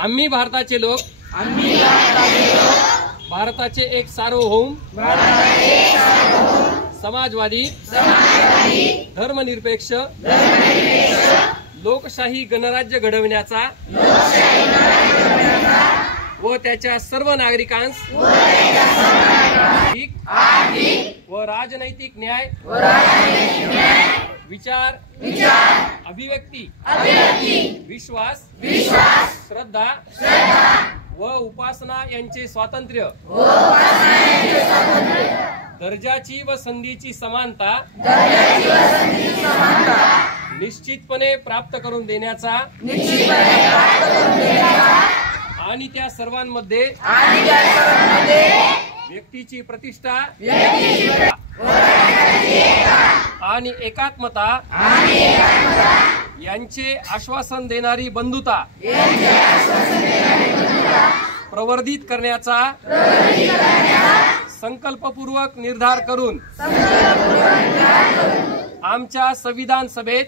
आम्ही भारताचे लोक भारताचे एक सार्वभौम समाजवादी धर्मनिरपेक्ष लोकशाही गणराज्य घडविण्याचा व त्याच्या सर्व नागरिकांस आर्थिक व राजनैतिक न्याय विचार अभिव्यक्ती विश्वास श्रद्धा व उपासना यांचे स्वातंत्र्य दर्जाची व संधीची समानता निश्चितपणे प्राप्त करून देण्याचा आणि त्या सर्वांमध्ये व्यक्तीची प्रतिष्ठा आणि एकात्मता यांचे आश्वासन देणारी बंधुता प्रवर्धित करण्याचा संकल्पपूर्वक निर्धार करून आमच्या संविधान सभेत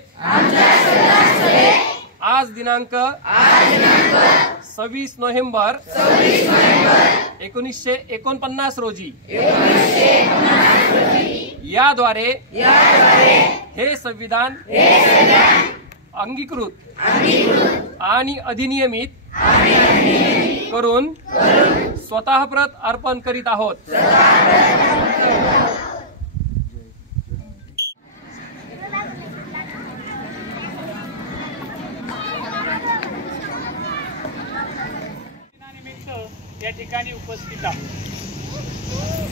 आज दिनांक 26 नोव्हेंबर 1949 रोजी याद्वारे हे संविधान अंगीकृत आणि अधिनियमित करून स्वतःप्रत अर्पण करीत आहोत। या ठिकाणी उपस्थित आहोत।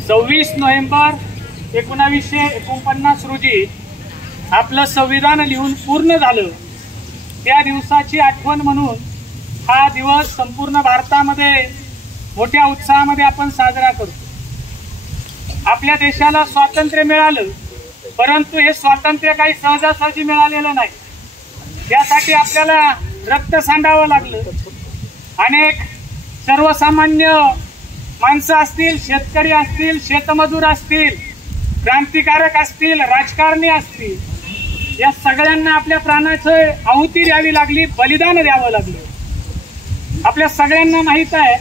26 नोव्हेंबर 1949 रोजी आपलं संविधान लिहून पूर्ण झालं। त्या दिवसाची आठवण म्हणून हा दिवस संपूर्ण भारतामध्ये मोठ्या उत्साहामध्ये आपण साजरा करतो। आपल्या देशाला स्वातंत्र्य मिळालं, परंतु हे स्वातंत्र्य काही सहजासहजी मिळालेलं नाही। त्यासाठी आपल्याला रक्त सांडावं लागलं। अनेक सर्वसामान्य माणसं असतील, शेतकरी असतील, शेतमजूर असतील, क्रांतिकारक असतील, राजकारणी असतील, या सगळ्यांना आपल्या प्राणाची आहुती द्यावी लागली, बलिदान द्यावं लागलं। आपल्या सगळ्यांना माहित आहे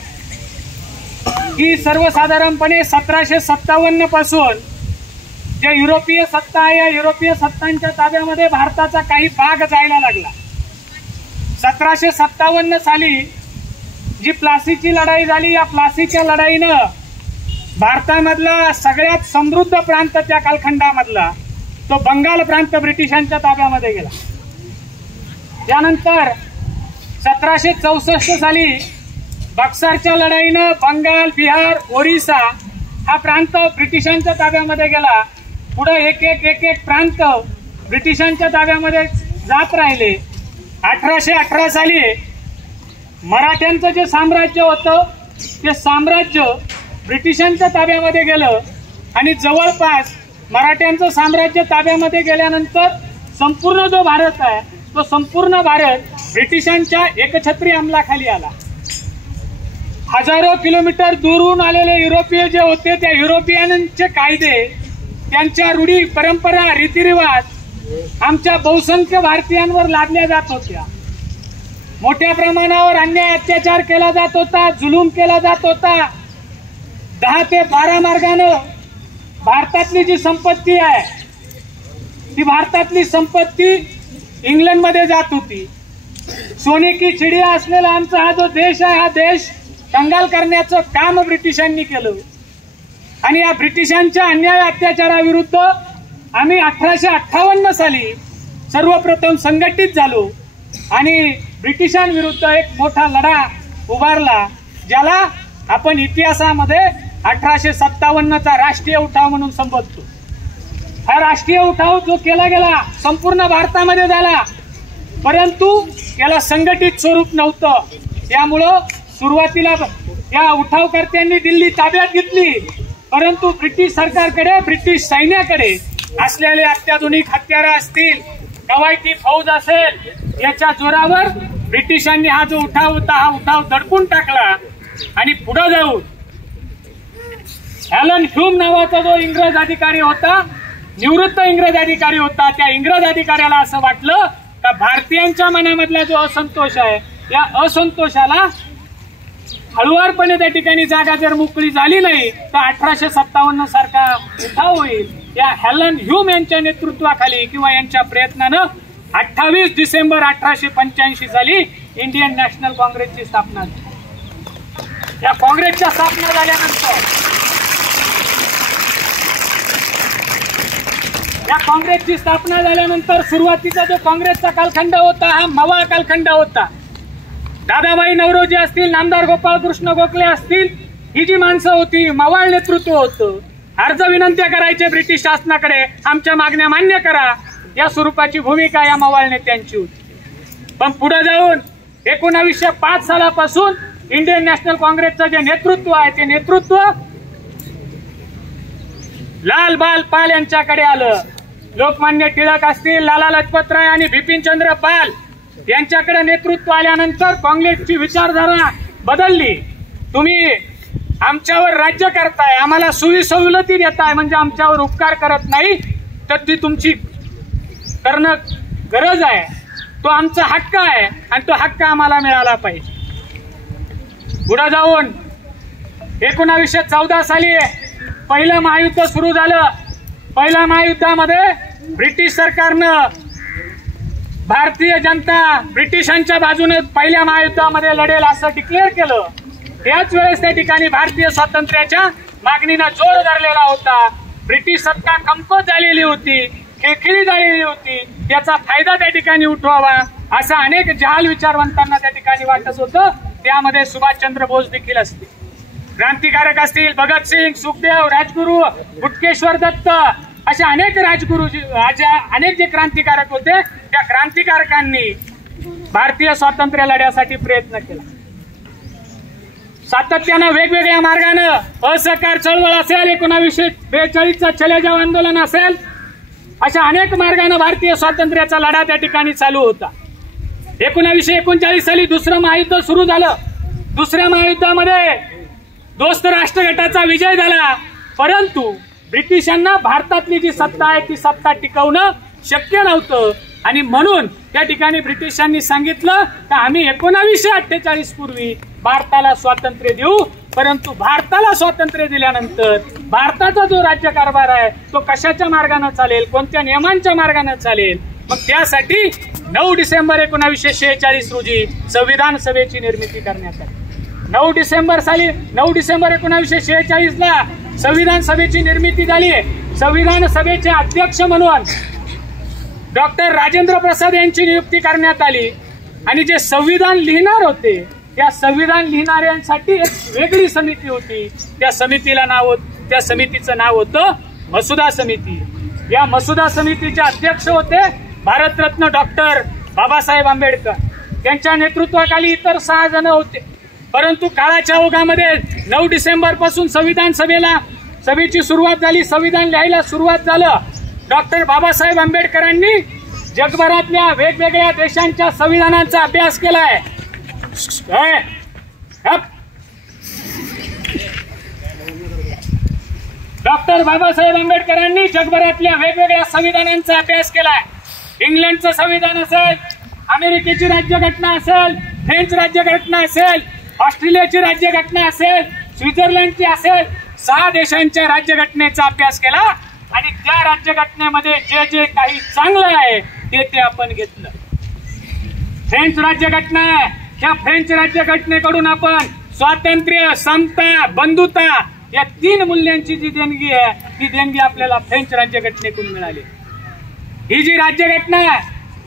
की सर्वसाधारणपणे 1757 पासून जे युरोपीय सत्ता आहे, या युरोपीय सत्तांच्या ताब्यामध्ये भारताचा काही भाग जायला लागला। 1757 साली जी प्लासीची लढाई झाली, या प्लासीच्या लढाईनं भारतामधला सगळ्यात समृद्ध प्रांत त्या कालखंडामधला तो बंगाल प्रांत ब्रिटिशांच्या ताब्यामध्ये गेला। त्यानंतर 1764 साली बक्सरच्या लढाईनं बंगाल, बिहार, ओरिसा हा प्रांत ब्रिटिशांच्या ताब्यामध्ये गेला। पुढे एक एक प्रांत ब्रिटिशांच्या ताब्यामध्ये जात राहिले। 1818 साली मराठ्यांचं जे साम्राज्य होतं ते साम्राज्य ब्रिटिशांच्या ताब्यामध्ये गेलं आणि जवळपास मराठ्यांचं साम्राज्य ताब्यामध्ये गेल्यानंतर संपूर्ण जो भारत आहे तो संपूर्ण भारत ब्रिटिशांच्या एकछत्री अंमलाखाली आला। हजारो किलोमीटर दूरून आलेले युरोपीय जे होते त्या युरोपियनांचे कायदे, त्यांच्या रूढी परंपरा, रीतिरिवाज आमच्या बहुसंख्य भारतीयांवर लादल्या जात होत्या। मोठ्या प्रमाणावर अन्याय अत्याचार केला जात होता, जुलूम केला जात होता। 10 ते 12 मार्गाने भारतातली जी संपत्ती आहे ती भारतातली संपत्ती इंग्लंडमध्ये जात होती। सोने की चिडिया असलेला आमचा हा जो देश आहे, हा देश कंगाल करण्याचं काम ब्रिटिशांनी केलं आणि या ब्रिटिशांच्या अन्याय अत्याचाराविरुद्ध आम्ही 1858 साली सर्वप्रथम संघटित झालो आणि ब्रिटिशांविरुद्ध एक मोठा लढा उभारला, ज्याला आपण इतिहासामध्ये 1857चा राष्ट्रीय उठाव म्हणून संबोधतो। हा राष्ट्रीय उठाव जो केला गेला संपूर्ण भारतामध्ये झाला, परंतु याला संघटित स्वरूप नव्हतं। त्यामुळं सुरुवातीला या उठावकर्त्यांनी दिल्ली ताब्यात घेतली, परंतु ब्रिटिश सरकारकडे, ब्रिटिश सैन्याकडे असलेले अत्याधुनिक हत्यारं असतील, कवायती फौज असेल, याच्या जोरावर ब्रिटिशांनी हा जो उठाव होता हा उठाव दडपून टाकला आणि पुढे जाऊन ॲलन ह्यूम नावाचा जो इंग्रज अधिकारी होता, निवृत्त इंग्रज अधिकारी होता, त्या इंग्रज अधिकाऱ्याला असं वाटलं का भारतीयांच्या मनामधला जो असंतोष आहे या असंतोषाला हळुवारपणे त्या ठिकाणी जागा जर मोकळी झाली नाही तर 1857 सारखा उठाव होईल. या हेलन ह्यूम यांच्या नेतृत्वाखाली किंवा यांच्या प्रयत्नानं 28 डिसेंबर 1885 साली इंडियन नॅशनल काँग्रेसची स्थापना झाली. या काँग्रेसच्या स्थापना झाल्यानंतर सुरुवातीचा जो काँग्रेसचा कालखंड होता हा मवाळ कालखंड होता. दादाबाई नवरोजी असतील, नामदार गोपाळकृष्ण गोखले असतील, ही जी माणसं होती, मवाळ नेतृत्व होतं. अर्ज विनंत्या करायचे ब्रिटिश शासनाकडे, आमच्या मागण्या मान्य करा, या स्वरूपाची भूमिका या मवाळ नेत्यांची होती. पण पुढे जाऊन 1905 सालापासून इंडियन नॅशनल काँग्रेसचं जे नेतृत्व आहे ते नेतृत्व लाल बाल पाल यांच्याकडे आलं. लोकमान्य टिळक असतील, लाला लजपतराय आणि बिपिनचंद्र पाल यांच्याकडे नेतृत्व आल्यानंतर काँग्रेसची विचारधारा बदलली. तुम्ही आमच्यावर राज्य करताय, आम्हाला सुविसवलती देताय, म्हणजे आमच्यावर उपकार करत नाही, तर ती तुमची करणं गरज आहे, तो आमचा हक्क आहे आणि तो हक्क आम्हाला मिळाला पाहिजे. पुढे जाऊन 1914 साली पहिलं महायुद्ध सुरू झालं. पहिल्या महायुद्धामध्ये ब्रिटिश सरकारनं भारतीय जनता ब्रिटिशांच्या बाजूने पहिल्या महायुद्धामध्ये लढेल असं डिक्लेअर केलं. त्याच वेळेस त्या ठिकाणी भारतीय स्वातंत्र्याच्या मागणीला जोर धरलेला होता. ब्रिटिश सत्ता कमकुवत झालेली होती, खिळखिळी झालेली होती, त्याचा फायदा त्या ठिकाणी उठवावा असं अनेक जहाल विचारवंतांना त्या ठिकाणी वाटत होतं. त्यामध्ये सुभाषचंद्र बोस देखील असतील, क्रांतिकारक असतील, भगतसिंग, सुखदेव, राजगुरू, बुटकेश्वर दत्त, असे अनेक राजगुरू, अनेक जे क्रांतिकारक होते, त्या क्रांतिकारकांनी भारतीय स्वातंत्र्य लढ्यासाठी प्रयत्न केला. सातत्यानं वेगवेगळ्या मार्गानं असहकार चळवळ असेल, 1942चा चले जाव आंदोलन असेल, अशा अनेक मार्गानं भारतीय स्वातंत्र्याचा लढा त्या ठिकाणी चालू होता. 1939 साली दुसरं महायुद्ध सुरू झालं. दुसऱ्या महायुद्धामध्ये दोस्त राष्ट्र गटाचा विजय झाला, परंतु ब्रिटिशांना भारतातली जी सत्ता आहे ती सत्ता टिकवणं शक्य नव्हतं आणि म्हणून त्या ठिकाणी ब्रिटिशांनी सांगितलं की आम्ही 1948 पूर्वी भारताला स्वातंत्र्य देऊ, परंतु भारताला स्वातंत्र्य दिल्यानंतर भारताचा जो राज्यकारभार आहे तो कशाच्या मार्गाने चालेल, कोणत्या नियमांच्या मार्गाने चालेल. मग त्यासाठी 9 डिसेंबर 1946 रोजी संविधान सभेची निर्मिती करण्यात आली. 9 डिसेंबर 1946 ला संविधान सभेची निर्मिती झाली. संविधान सभेचे अध्यक्ष म्हणून डॉक्टर राजेंद्र प्रसाद यांची नियुक्ती करण्यात आली आणि जे संविधान लिहिणार होते त्या संविधान लिहिणाऱ्यांसाठी एक वेगळी समिती होती. त्या समितीचं नाव होतं मसुदा समिती. या मसुदा समितीचे अध्यक्ष होते भारतरत्न डॉक्टर बाबासाहेब आंबेडकर. त्यांच्या नेतृत्वाखाली इतर 6 जण होते. परंतु काळाच्या ओघामध्ये 9 डिसेंबर पासून संविधान सभेची सुरुवात झाली. संविधान लिहायला सुरुवात झालं. डॉक्टर बाबासाहेब आंबेडकरांनी जगभरातल्या वेगवेगळ्या देशांच्या संविधानांचा अभ्यास केलाय. डॉक्टर बाबासाहेब आंबेडकरांनी जगभरातल्या वेगवेगळ्या संविधानांचा अभ्यास केलाय. इंग्लंडचं संविधान असेल, अमेरिकेची राज्यघटना असेल, फ्रेंच राज्यघटना असेल, ऑस्ट्रेलियाची राज्यघटना असेल, स्वित्झर्लंडची असेल, 6 देशांच्या राज्यघटनेचा अभ्यास केला आणि त्या राज्यघटनेमध्ये जे जे काही चांगलं आहे ते आपण घेतलं. फ्रेंच राज्यघटना, त्या फ्रेंच राज्यघटनेकडून आपण स्वातंत्र्य, समता, बंधुता या 3 मूल्यांची जी देणगी आहे ती देणगी आपल्याला फ्रेंच राज्यघटनेकडून मिळाली. ही जी राज्यघटना आहे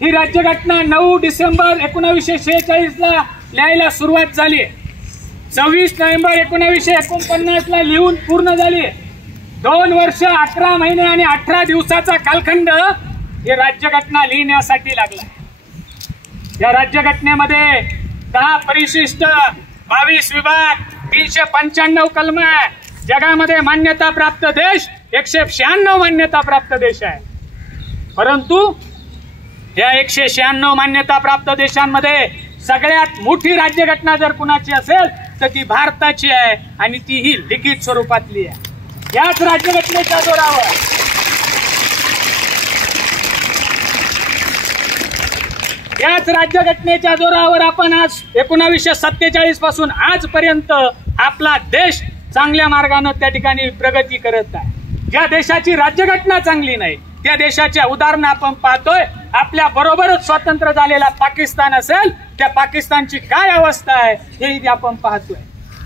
ही राज्यघटना 9 डिसेंबर 1946 ला लिहायला सुरुवात झाली. 26 नोव्हेंबर 1949 ला लिहून पूर्ण झाली. 2 वर्ष 11 महिने आणि 18 दिवसाचा कालखंड हे राज्यघटना लिहिण्यासाठी लागला. या राज्यघटनेमध्ये 10 परिशिष्ट, 22 विभाग, 395 कलम आहे. जगामध्ये मान्यता प्राप्त देश 196 मान्यता प्राप्त देश आहे. परंतु या 196 मान्यता प्राप्त देशांमध्ये सगळ्यात मोठी राज्यघटना जर कुणाची असेल तर ती भारताची आहे आणि ती ही लिखित स्वरूपातली आहे. याच राज्यघटनेच्या जोरावर याच राज्यघटनेच्या जोरावर आपण आज 1947 पासून आजपर्यंत आपला देश चांगल्या मार्गाने त्या ठिकाणी प्रगती करत आहे. ज्या देशाची राज्यघटना चांगली नाही त्या देशाच्या उदाहरण आपण पाहतोय. आपल्या बरोबरच स्वतंत्र झालेला पाकिस्तान असेल, त्या पाकिस्तानची काय अवस्था आहे हे आपण पाहतोय.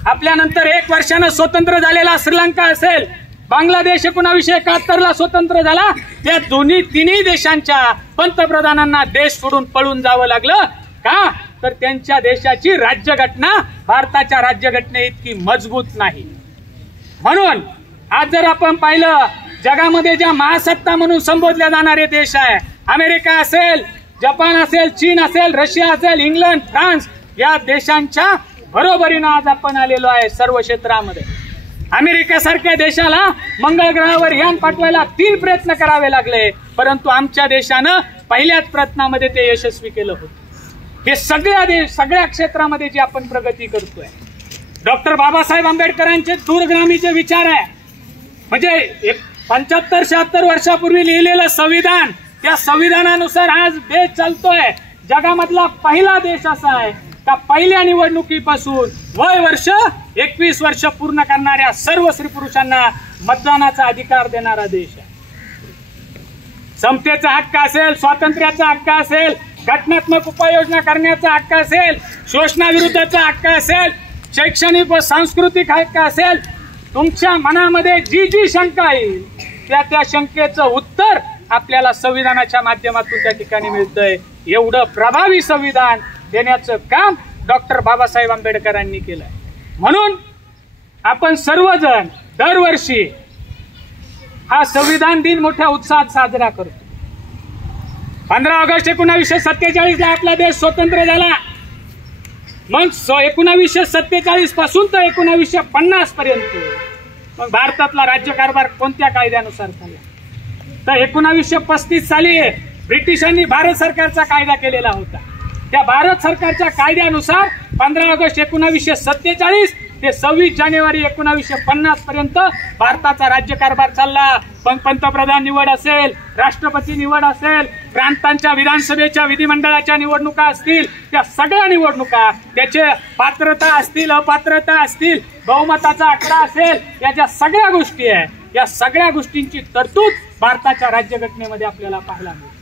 आपल्यानंतर 1 वर्षानं स्वतंत्र झालेला श्रीलंका असेल, बांगलादेश 1971 स्वतंत्र झाला. त्या तिन्ही देशांच्या पंतप्रधानांना देश सोडून पळून जावं लागलं. का तर त्यांच्या देशाची राज्यघटना भारताच्या राज्यघटने इतकी मजबूत नाही. म्हणून आज जर आपण पाहिलं जगामध्ये ज्या महासत्ता म्हणून संबोधल्या जाणारे देश आहे, अमेरिका असेल, जपान असेल, चीन असेल, रशिया असेल, इंग्लंड, फ्रान्स, या देशांच्या बरोबरीनं आज आपण आलेलो आहे सर्व क्षेत्रामध्ये. अमेरिकेसारख्या देशाला मंगळ ग्रहावर यान पाठवायला 3 प्रयत्न करावे लागले, परंतु आमच्या देशानं पहिल्याच प्रयत्नामध्ये ते यशस्वी केलं होतं. हे सगळ्या क्षेत्रामध्ये जी आपण प्रगती करतोय. डॉक्टर बाबासाहेब आंबेडकरांचे दूरगामीचे विचार आहे. म्हणजे 75-76 वर्षापूर्वी लिहिलेलं संविधान, त्या संविधानानुसार आज देश चालतोय. जगामधला पहिला देश असा आहे का पहिल्या निवडणुकीपासून वय वर्ष 21 वर्ष पूर्ण करणाऱ्या सर्व स्त्री पुरुषांना मतदानाचा अधिकार देणारा देश आहे. समतेचा हक्क असेल, स्वातंत्र्याचा हक्क असेल, घटनात्मक उपाययोजना करण्याचा हक्क असेल, शोषणाविरुद्धचा हक्क असेल, शैक्षणिक व सांस्कृतिक हक्क असेल. तुमच्या मनामध्ये जी जी शंका येईल त्या शंकेचं उत्तर आपल्याला संविधानाच्या माध्यमातून त्या ठिकाणी मिळतंय. एवढं प्रभावी संविधान देण्याचं काम डॉक्टर बाबासाहेब आंबेडकरांनी केलंय. म्हणून आपण सर्वजण दरवर्षी हा संविधान दिन मोठ्या उत्साहात साजरा करतो. 15 ऑगस्ट 1947 ला आपला देश स्वतंत्र झाला. मग 1947 पासून तर 1950 पर्यंत मग भारतातला राज्यकारभार कोणत्या कायद्यानुसार झाला तर 1935 साली ब्रिटिशांनी भारत सरकारचा कायदा केलेला होता. त्या भारत सरकारच्या कायद्यानुसार 15 ऑगस्ट 1947 ते 26 जानेवारी 1950 पर्यंत भारताचा राज्यकारभार चालला. पण पंतप्रधान निवड असेल, राष्ट्रपती निवड असेल, प्रांतांच्या विधानसभेच्या विधिमंडळाच्या निवडणुका असतील, त्या सगळ्या निवडणुका त्याचे पात्रता असतील, अपात्रता असतील, बहुमताचा आकडा असेल, या ज्या सगळ्या गोष्टी आहे या सगळ्या गोष्टींची तरतूद भारताच्या राज्यघटनेमध्ये आपल्याला पाहायला मिळते.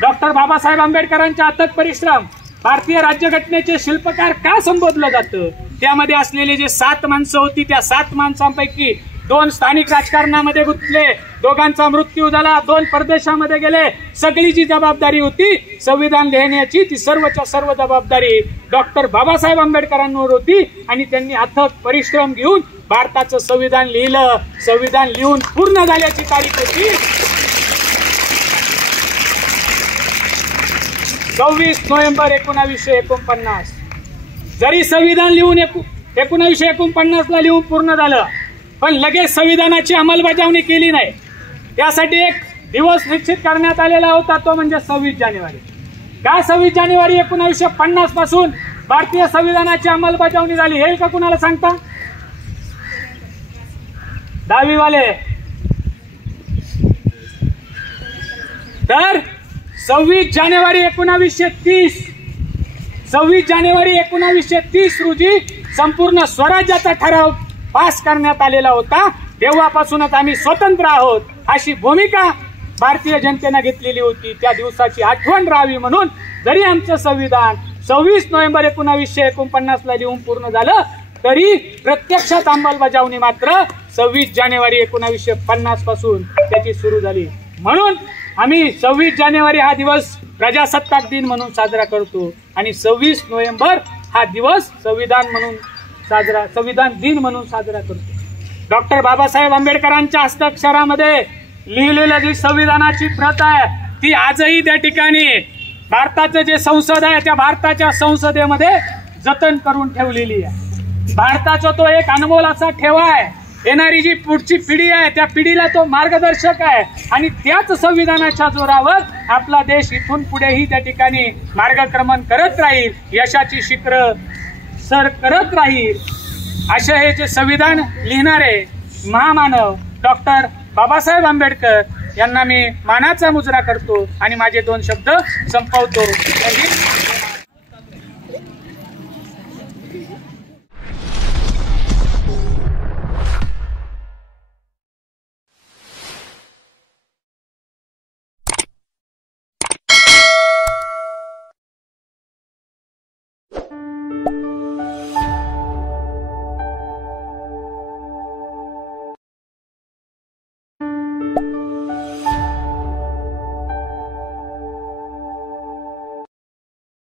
डॉक्टर बाबासाहेब आंबेडकरांच्या अथक परिश्रम भारतीय राज्यघटनेचे शिल्पकार का संबोधलं जातं. त्यामध्ये असलेले जे 7 माणसं होती त्या 7 माणसांपैकी 2 स्थानिक राजकारणामध्ये गुंतले, दोघांचा मृत्यू झाला, 2 परदेशामध्ये गेले. सगळी जी जबाबदारी होती संविधान लिहिण्याची ती सर्वच्या सर्व जबाबदारी डॉक्टर बाबासाहेब आंबेडकरांवर होती आणि त्यांनी अथक परिश्रम घेऊन भारताचं संविधान लिहिलं. संविधान लिहून पूर्ण झाल्याची तारीख होती 26 नोव्हेंबर 1949. जरी संविधान लिहून 1949 ला लिहून पूर्ण झालं पण लगेच संविधानाची अंमलबजावणी केली नाही. त्यासाठी एक दिवस निश्चित करण्यात आलेला होता, तो म्हणजे 26 जानेवारी. का 26 जानेवारी 1950 पासून भारतीय संविधानाची अंमलबजावणी झाली हे का कुणाला सांगता? 10वी वाले. तर 26 जानेवारी 1930 रोजी संपूर्ण स्वराज्याचा ठराव पास करण्यात आलेला होता. तेव्हापासूनच आम्ही स्वतंत्र आहोत अशी भूमिका भारतीय जनतेने घेतलेली होती. त्या दिवसाची आठवण राहावी म्हणून जरी आमचं संविधान 26 नोव्हेंबर 1949 ला लिहून पूर्ण झालं तरी प्रत्यक्षात अंमलबजावणी मात्र 26 जानेवारी 1950 पासून त्याची सुरू झाली. म्हणून आम्ही 26 जानेवारी हा दिवस प्रजासत्ताक दिन म्हणून साजरा करतो आणि 26 नोव्हेंबर हा दिवस संविधान दिन म्हणून साजरा करतो. डॉक्टर बाबासाहेब आंबेडकरांच्या हस्ताक्षरामध्ये लिहिलेलं जी संविधानाची प्रत आहे ती आजही त्या ठिकाणी भारताचं जे संसद आहे त्या भारताच्या संसदेमध्ये जतन करून ठेवलेली आहे. भारताचा तो एक अनमोल असा ठेवा आहे. येणारी जी पुढची पिढी आहे त्या पिढीला तो मार्गदर्शक आहे आणि त्याच संविधानाच्या जोरावर आपला देश इथून पुढेही त्या ठिकाणी मार्गक्रमण करत राहील, यशाची शिखरं सर करत राहील. असे हे जे संविधान लिहिणारे महामानव डॉक्टर बाबासाहेब आंबेडकर यांना मी मानाचा मुजरा करतो आणि माझे 2 शब्द संपवतो.